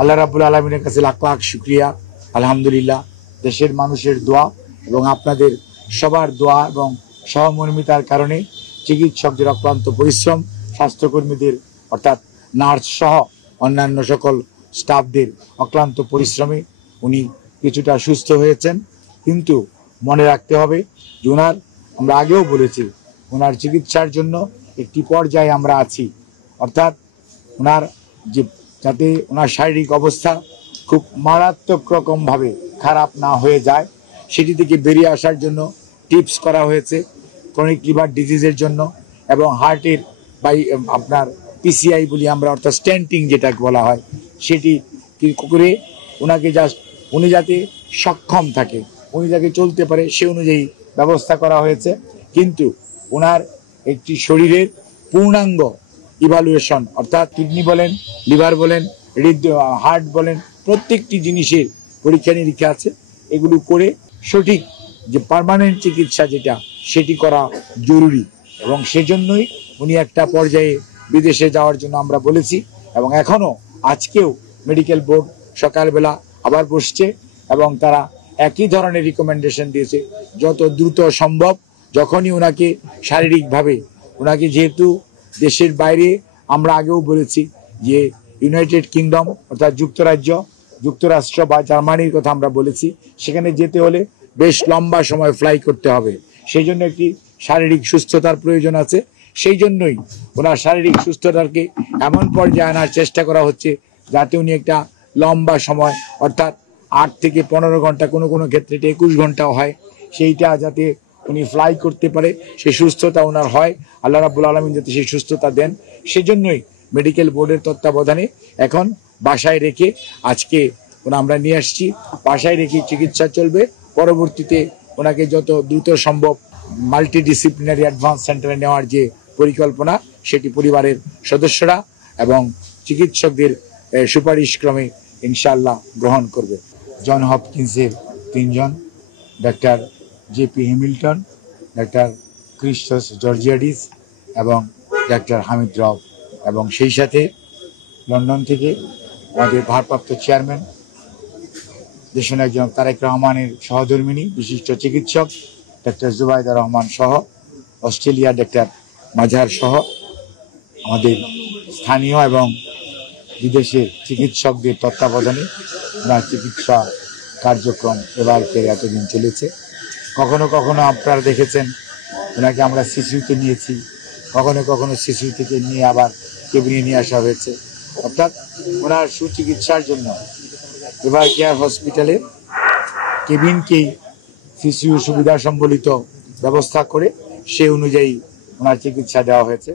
আল্লাহ রাব্বুল আলামিনের কাছে লাখ লাখ শুকরিয়া। আলহামদুলিল্লাহ, দেশের মানুষের দোয়া এবং আপনাদের সবার দোয়া এবং সহমর্মিতার কারণে চিকিৎসকদের অক্লান্ত পরিশ্রম, স্বাস্থ্যকর্মীদের অর্থাৎ নার্স সহ অন্যান্য সকল স্টাফদের অক্লান্ত পরিশ্রমে উনি কিছুটা সুস্থ হয়েছেন। কিন্তু মনে রাখতে হবে যে আমরা আগেও বলেছি, ওনার চিকিৎসার জন্য একটি পর্যায়ে আমরা আছি, অর্থাৎ ওনার যে যাতে ওনার শারীরিক অবস্থা খুব মারাত্মক রকমভাবে খারাপ না হয়ে যায় সেটি থেকে বেরিয়ে আসার জন্য টিপস করা হয়েছে ক্রনিক লিভার ডিজিজের জন্য এবং হার্টের আপনার পিসিআই বলি আমরা, অর্থাৎ স্ট্যান্টিং যেটা বলা হয়, সেটি করে ওনাকে উনি যাতে সক্ষম থাকে, উনি যাতে চলতে পারে সে অনুযায়ী ব্যবস্থা করা হয়েছে। কিন্তু ওনার একটি শরীরের পূর্ণাঙ্গ ইভালুয়েশন, অর্থাৎ কিডনি বলেন, লিভার বলেন, হার্ট বলেন, প্রত্যেকটি জিনিসের পরীক্ষা নিরীক্ষা আছে। এগুলো করে সঠিক যে পার্মানেন্ট চিকিৎসা যেটা সেটি করা জরুরি এবং সেজন্যই উনি একটা পর্যায়ে বিদেশে যাওয়ার জন্য আমরা বলেছি এবং এখনও আজকেও মেডিকেল বোর্ড সকালবেলা আবার বসছে এবং তারা একই ধরনের রিকমেন্ডেশন দিয়েছে যত দ্রুত সম্ভব যখনই ওনাকে শারীরিকভাবে, ওনাকে যেহেতু দেশের বাইরে আমরা আগেও বলেছি যে ইউনাইটেড কিংডম অর্থাৎ যুক্তরাষ্ট্র বা জার্মানির কথা আমরা বলেছি, সেখানে যেতে হলে বেশ লম্বা সময় ফ্লাই করতে হবে, সেই জন্য একটি শারীরিক সুস্থতার প্রয়োজন আছে। সেই জন্যই ওনার শারীরিক সুস্থতাকে এমন পর্যায়ে আনার চেষ্টা করা হচ্ছে যাতে উনি একটা লম্বা সময় অর্থাৎ 8 থেকে 15 ঘন্টা, কোনো কোনো ক্ষেত্রে 21 ঘন্টাও হয়, সেইটা যাতে উনি ফ্লাই করতে পারে, সেই সুস্থতা ওনার হয়, আল্লাহ রাব্বুল আলামিন যাতে সেই সুস্থতা দেন, সেজন্যই মেডিকেল বোর্ডের তত্ত্বাবধানে এখন বাসায় রেখে আজকে আমরা নিয়ে আসছি। বাসায় রেখে চিকিৎসা চলবে, পরবর্তীতে ওনাকে যত দ্রুত সম্ভব মাল্টিডিসিপ্লিনারি অ্যাডভান্স সেন্টারে নেওয়ার যে পরিকল্পনা সেটি পরিবারের সদস্যরা এবং চিকিৎসকদের সুপারিশক্রমে ইনশাআল্লাহ গ্রহণ করবে। জন হপকিন্সের 3 জন, doctor JP Hamilton, doctor Christos Georgiadis এবং ডাক্তার হামিদ রব, এবং সেই সাথে লন্ডন থেকে আমাদের ভারপ্রাপ্ত চেয়ারম্যান দেশনায়ক জনাব তারেক রহমানের সহধর্মিনী বিশিষ্ট চিকিৎসক ডাক্তার জুবাইদা রহমান সহ, অস্ট্রেলিয়া ডাক্তার মাঝার সহ আমাদের স্থানীয় এবং বিদেশের চিকিৎসকদের তত্ত্বাবধানে ওনার চিকিৎসা কার্যক্রম এবার এতদিন চলেছে। কখনো কখনো আপনারা দেখেছেন ওনাকে আমরা সিসিউতে নিয়েছি, কখনো কখনো সিসিউ থেকে নিয়ে আবার কেবিনে নিয়ে আসা হয়েছে, অর্থাৎ ওনার সুচিকিৎসার জন্য এবার কেয়ার হসপিটালের কেবিনকেই সিসিউ সুবিধা সম্বলিত ব্যবস্থা করে সে অনুযায়ী ওনার চিকিৎসা দেওয়া হয়েছে।